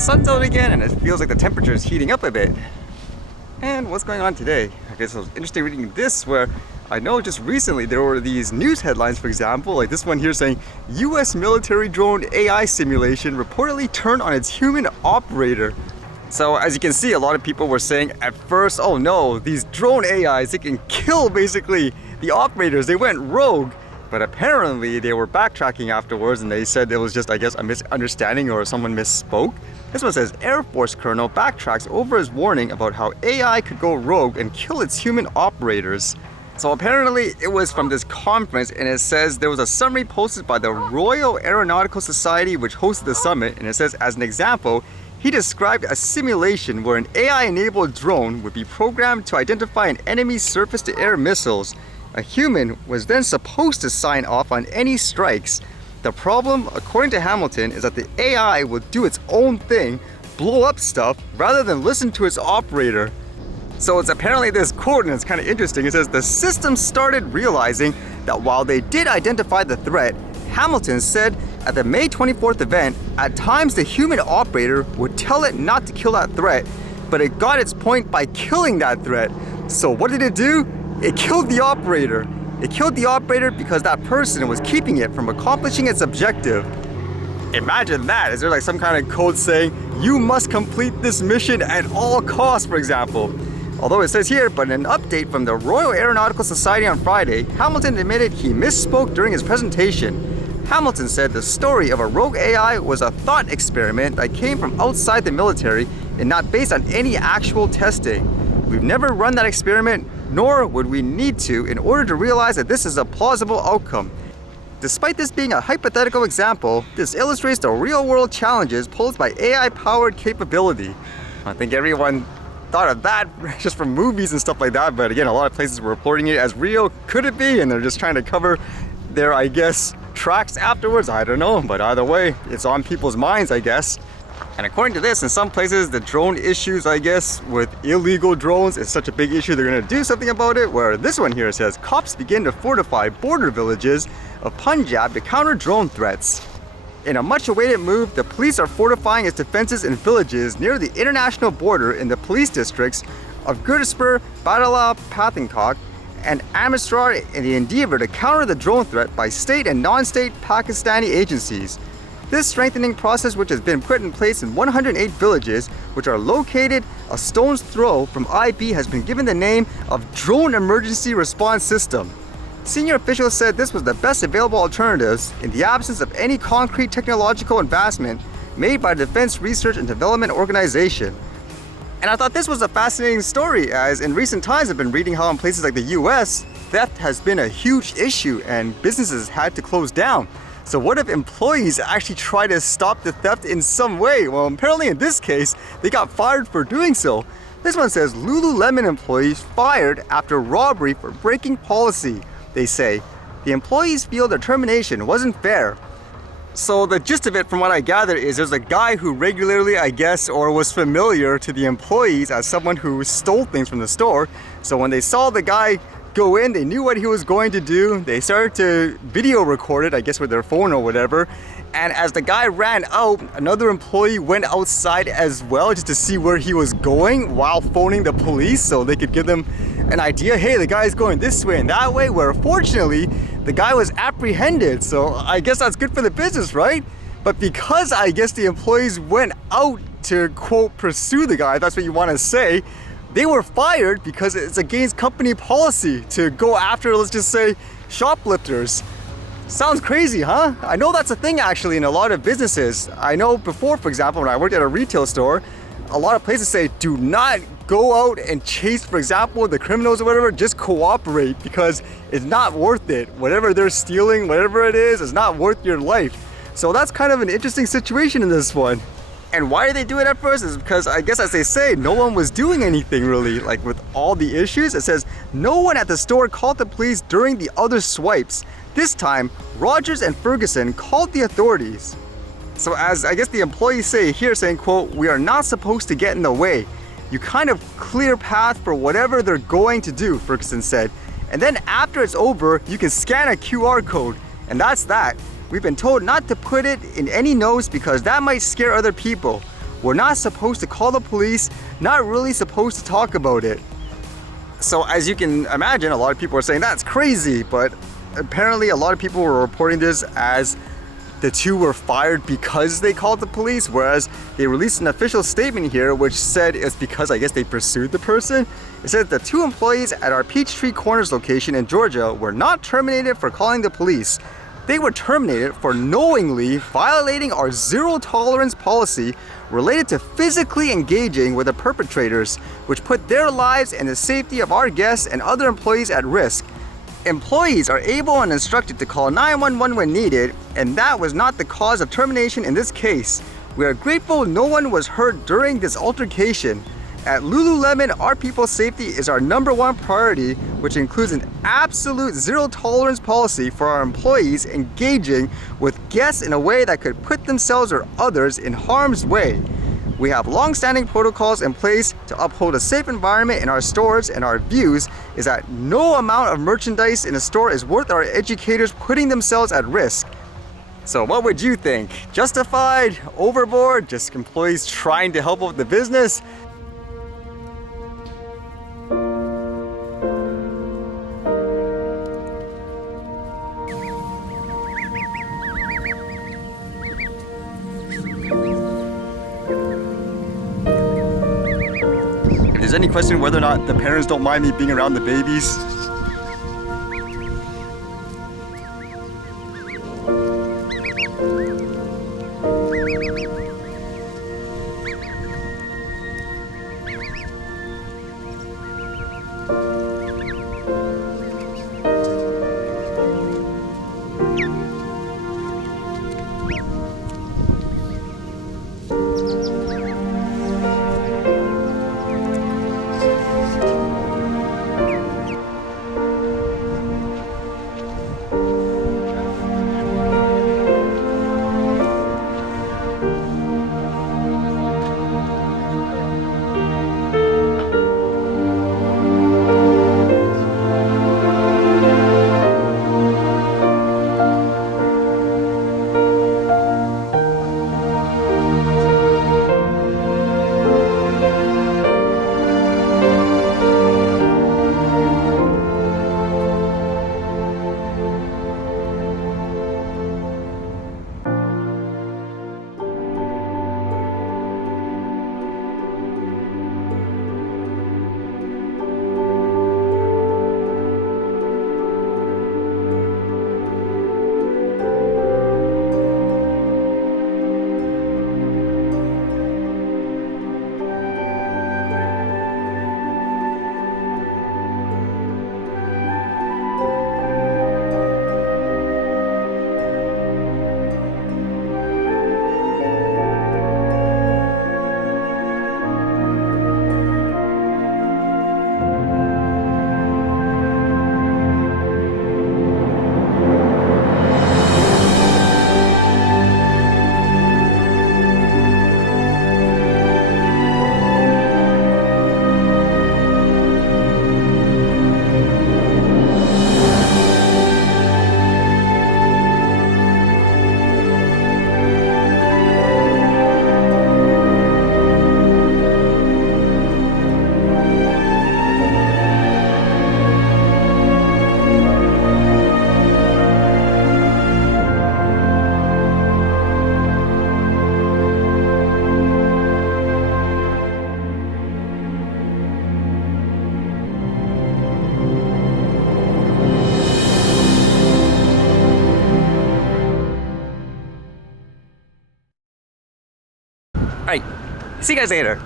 sun's out again and it feels like the temperature is heating up a bit. And what's going on today? I guess it was interesting reading this where I know just recently there were these news headlines, for example, like this one here saying US military drone AI simulation reportedly turned on its human operator. So as you can see, a lot of people were saying at first, oh no, these drone AIs, they can kill basically the operators, they went rogue. But apparently they were backtracking afterwards and they said it was just, I guess, a misunderstanding or someone misspoke. This one says Air Force Colonel backtracks over his warning about how AI could go rogue and kill its human operators. So apparently it was from this conference, and it says there was a summary posted by the Royal Aeronautical Society which hosted the summit, and it says as an example, he described a simulation where an AI-enabled drone would be programmed to identify an enemy's surface-to-air missiles. A human was then supposed to sign off on any strikes. The problem, according to Hamilton, is that the AI will do its own thing, blow up stuff, rather than listen to its operator. So it's apparently this quote, and it's kind of interesting. It says, the system started realizing that while they did identify the threat, Hamilton said at the May 24th event, at times the human operator would tell it not to kill that threat, but it got its point by killing that threat. So what did it do? It killed the operator. It killed the operator because that person was keeping it from accomplishing its objective. Imagine that. Is there like some kind of code saying, you must complete this mission at all costs, for example? Although it says here, but in an update from the Royal Aeronautical Society on Friday, Hamilton admitted he misspoke during his presentation. Hamilton said the story of a rogue AI was a thought experiment that came from outside the military and not based on any actual testing. We've never run that experiment, nor would we need to in order to realize that this is a plausible outcome. Despite this being a hypothetical example, this illustrates the real-world challenges posed by AI-powered capability. I think everyone thought of that just from movies and stuff like that, but again, a lot of places were reporting it as real. Could it be? And they're just trying to cover their, I guess, tracks afterwards. I don't know, but either way, it's on people's minds, I guess. And according to this, in some places, the drone issues, I guess, with illegal drones is such a big issue, they're going to do something about it, where this one here says, cops begin to fortify border villages of Punjab to counter drone threats. In a much-awaited move, the police are fortifying its defenses in villages near the international border in the police districts of Gurdaspur, Badala, Pathankote, and Amritsar in the endeavor to counter the drone threat by state and non-state Pakistani agencies. This strengthening process, which has been put in place in 108 villages, which are located a stone's throw from IB, has been given the name of Drone Emergency Response System. Senior officials said this was the best available alternatives in the absence of any concrete technological advancement made by the Defense Research and Development Organization. And I thought this was a fascinating story, as in recent times I've been reading how in places like the US, theft has been a huge issue and businesses had to close down. So what if employees actually try to stop the theft in some way? Well, apparently in this case, they got fired for doing so. This one says Lululemon employees fired after robbery for breaking policy. They say the employees feel their termination wasn't fair. So the gist of it, from what I gather, is there's a guy who regularly, I guess, or was familiar to the employees as someone who stole things from the store. So when they saw the guy go in, they knew what he was going to do. They started to video record it, I guess with their phone or whatever. And as the guy ran out, another employee went outside as well just to see where he was going while phoning the police so they could give them an idea, hey, the guy's going this way and that way, where fortunately the guy was apprehended. So I guess that's good for the business, right? But because I guess the employees went out to, quote, pursue the guy, that's what you want to say, they were fired because it's against company policy to go after, let's just say, shoplifters. Sounds crazy, huh? I know that's a thing actually in a lot of businesses. I know before, for example, when I worked at a retail store, a lot of places say do not go out and chase, for example, the criminals or whatever, just cooperate because it's not worth it. Whatever they're stealing, whatever it is not worth your life. So that's kind of an interesting situation in this one. And why did they do it at first is because I guess as they say, no one was doing anything really. Like with all the issues, it says no one at the store called the police during the other swipes. This time, Rogers and Ferguson called the authorities. So as I guess the employees say here, saying, quote, we are not supposed to get in the way. You kind of clear path for whatever they're going to do, Ferguson said. And then after it's over, you can scan a QR code. And that's that. We've been told not to put it in any notes because that might scare other people. we're not supposed to call the police, not really supposed to talk about it. So as you can imagine, a lot of people are saying that's crazy, but apparently a lot of people were reporting this as the two were fired because they called the police, whereas they released an official statement here which said it's because I guess they pursued the person. It said the 2 employees at our Peachtree Corners location in Georgia were not terminated for calling the police. They were terminated for knowingly violating our zero tolerance policy related to physically engaging with the perpetrators, which put their lives and the safety of our guests and other employees at risk. Employees are able and instructed to call 911 when needed, and that was not the cause of termination in this case. We are grateful no one was hurt during this altercation. At Lululemon, our people's safety is our #1 priority, which includes an absolute zero tolerance policy for our employees engaging with guests in a way that could put themselves or others in harm's way. We have long-standing protocols in place to uphold a safe environment in our stores, and our views is that no amount of merchandise in a store is worth our educators putting themselves at risk. So what would you think? Justified? Overboard? Just employees trying to help out the business? If there's any question whether or not the parents don't mind me being around the babies, alright, see you guys later.